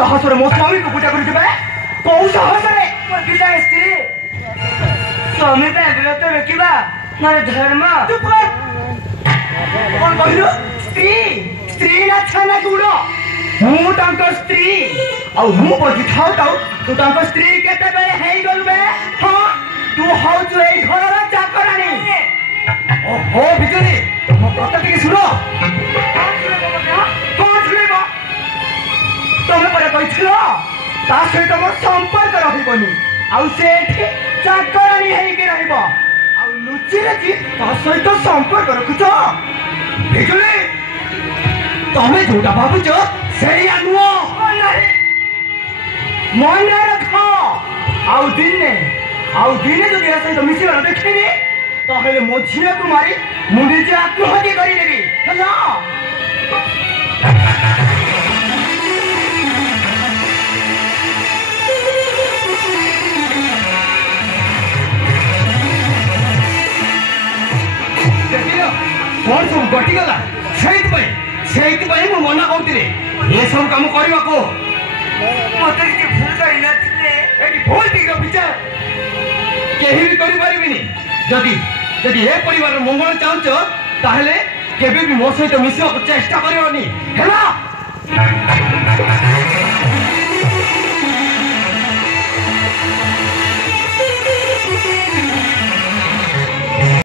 साहस मो स्वामी को पूजा कर कौ साहस स्त्री स्वामी व्रत रखा मोर धर्म कौन कहलु स्त्री स्त्री ना छाना गुड़ मु स्त्री आउ बजी थाउ थाउ तू स्त्री केते बेले हेई गलु बे हां तू हाउ ए घर चाकरानी ओहो बिजली मो कथा टिके सुनो कौन सुनेबो तमे परे कहिथिलो ता सहित मोर संपर्क रहिबनी आउ सेठी चाकरानी हेई के रहिबो आउ लुचि लुचि ता सहित संपर्क रखुछ बिजली तमे जोटा भाबुछ सेया नुओ मन रख आउ दिने जदि ए सहित मिसिबार देखिनी ताहले मो झिया को मारी मु निजे आत्महत्या करि लेबी हला कौन सब गटी गला सेहित मु मना कहती ये सब काम करने को मत भूल कर भूल टिक विचार कहीं भी करें जदि जदि ए परिवार मंगल चाहूच ताहले केबे भी मो सहित मिसिया चेष्टा करनी है।